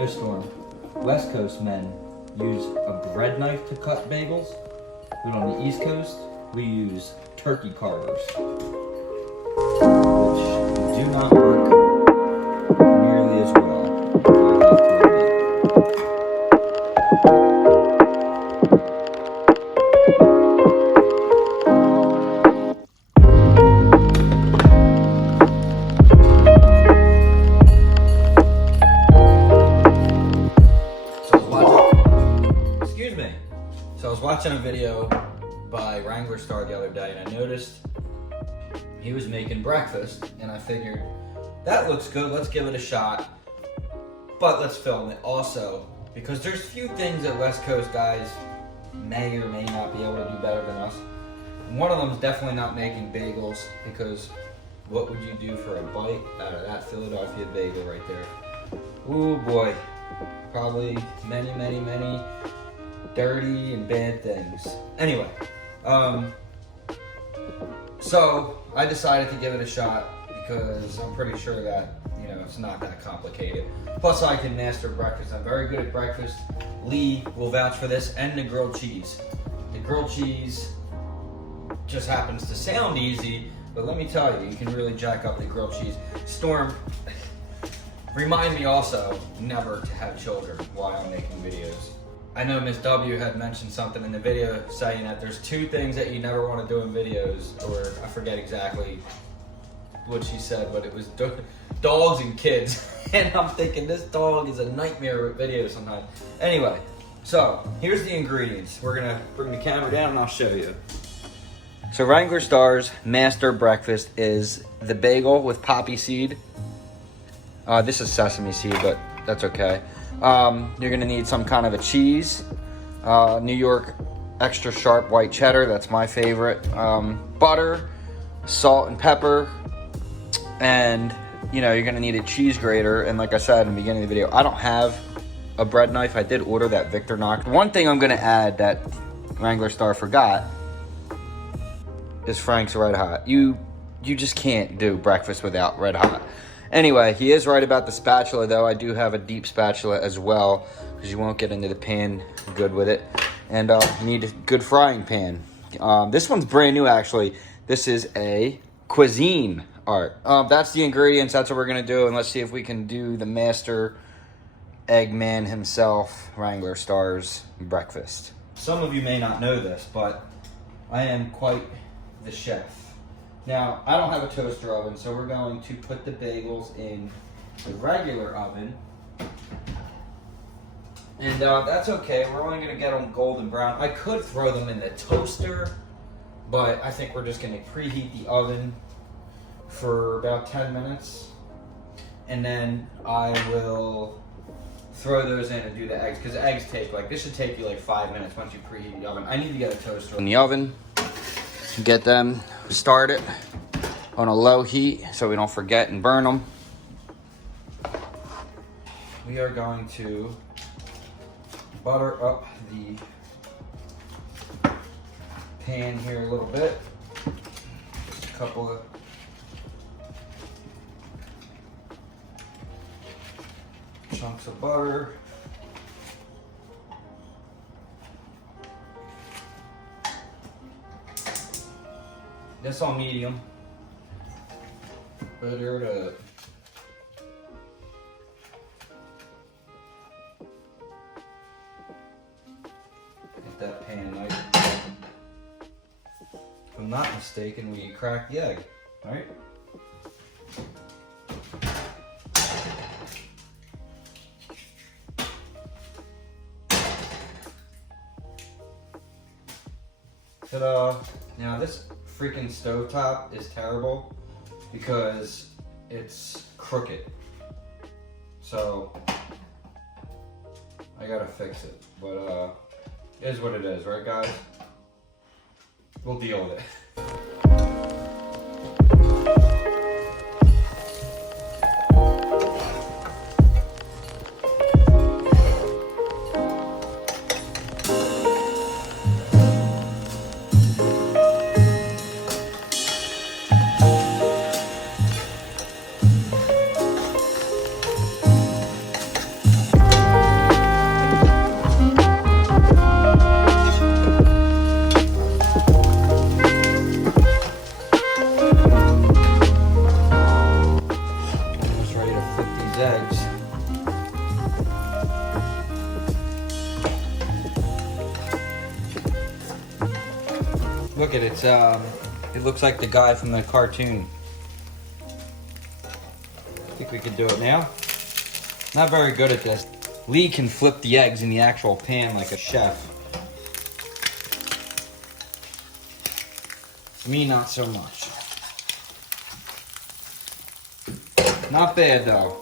no, Storm. West Coast men use a bread knife to cut bagels, but on the East Coast, we use turkey carvers, which do not work nearly as well, I have to admit. So I was watching a video by Wranglerstar the other day, and I noticed he was making breakfast, and I figured, that looks good, let's give it a shot, but let's film it also, because there's few things that West Coast guys may or may not be able to do better than us. And one of them is definitely not making bagels, because what would you do for a bite out of that Philadelphia bagel right there? Ooh boy, probably many, many, many dirty and bad things. Anyway, so I decided to give it a shot because I'm pretty sure that, you know, it's not that complicated. Plus I can master breakfast. I'm very good at breakfast. Lee will vouch for this, and the grilled cheese. The grilled cheese just happens to sound easy, but let me tell you, you can really jack up the grilled cheese. Storm, remind me also never to have children while I'm making videos. I know Miss W had mentioned something in the video saying that there's two things that you never want to do in videos, or I forget exactly what she said, but it was dogs and kids. And I'm thinking this dog is a nightmare with videos sometimes. Anyway, so here's the ingredients. We're gonna bring the camera down and I'll show you. So Wranglerstar's master breakfast is the bagel with poppy seed. This is sesame seed, but that's okay. You're gonna need some kind of a cheese, New York extra sharp white cheddar, that's my favorite, butter, salt and pepper, and you know, you're gonna need a cheese grater. And like I said in the beginning of the video, I don't have a bread knife. I did order that Victorinox. One thing I'm gonna add that Wranglerstar forgot is Frank's Red Hot. You just can't do breakfast without Red Hot. Anyway, he is right about the spatula though. I do have a deep spatula as well, because you won't get into the pan good with it. And you need a good frying pan. This one's brand new actually. This is a Cuisine Art. That's the ingredients, that's what we're gonna do, and let's see if we can do the master Eggman himself, Wranglerstar's breakfast. Some of you may not know this, but I am quite the chef. Now, I don't have a toaster oven, so we're going to put the bagels in the regular oven. And that's okay, we're only gonna get them golden brown. I could throw them in the toaster, but I think we're just gonna preheat the oven for about 10 minutes. And then I will throw those in and do the eggs, because eggs take this should take you like 5 minutes once you preheat the oven. I need to get a toaster in the oven. Get them started on a low heat so we don't forget and burn them. We are going to butter up the pan here a little bit. Just a couple of chunks of butter. This on medium. Butter it up. Get that pan nice. If I'm not mistaken, we cracked the egg, right? Ta-da! Now this freaking stovetop is terrible because it's crooked. So I gotta fix it. But it is what it is, right guys? We'll deal with it. Look at it. It looks like the guy from the cartoon. I think we could do it now. Not very good at this. Lee can flip the eggs in the actual pan like a chef. Me, not so much. Not bad though.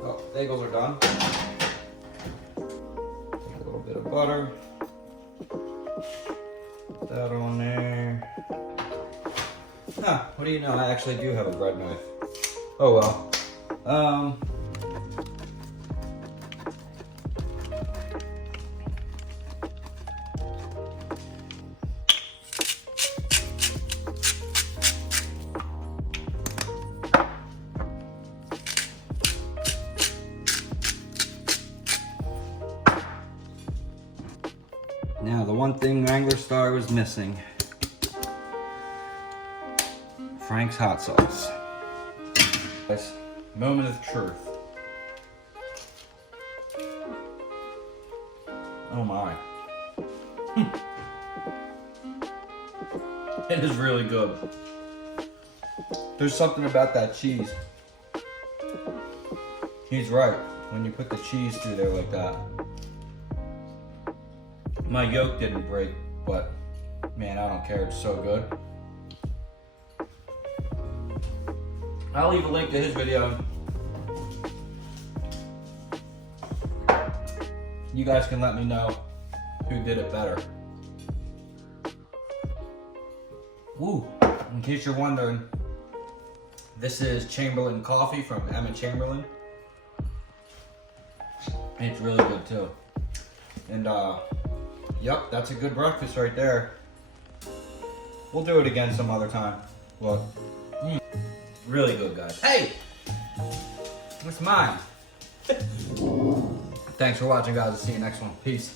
Oh, bagels are done. Take a little bit of butter. Put that on there. Huh, what do you know? I actually do have a bread knife. Oh well. Now, the one thing WRANGLERSTAR was missing. Frank's hot sauce. Guys, moment of truth. Oh my. It is really good. There's something about that cheese. He's right. When you put the cheese through there like that. My yolk didn't break, but man, I don't care. It's so good. I'll leave a link to his video. You guys can let me know who did it better. Woo! In case you're wondering, this is Chamberlain coffee from Emma Chamberlain. It's really good too. And yep, that's a good breakfast right there. We'll do it again some other time. Look. Really good, guys. Hey! It's mine. Thanks for watching, guys. I'll see you next one. Peace.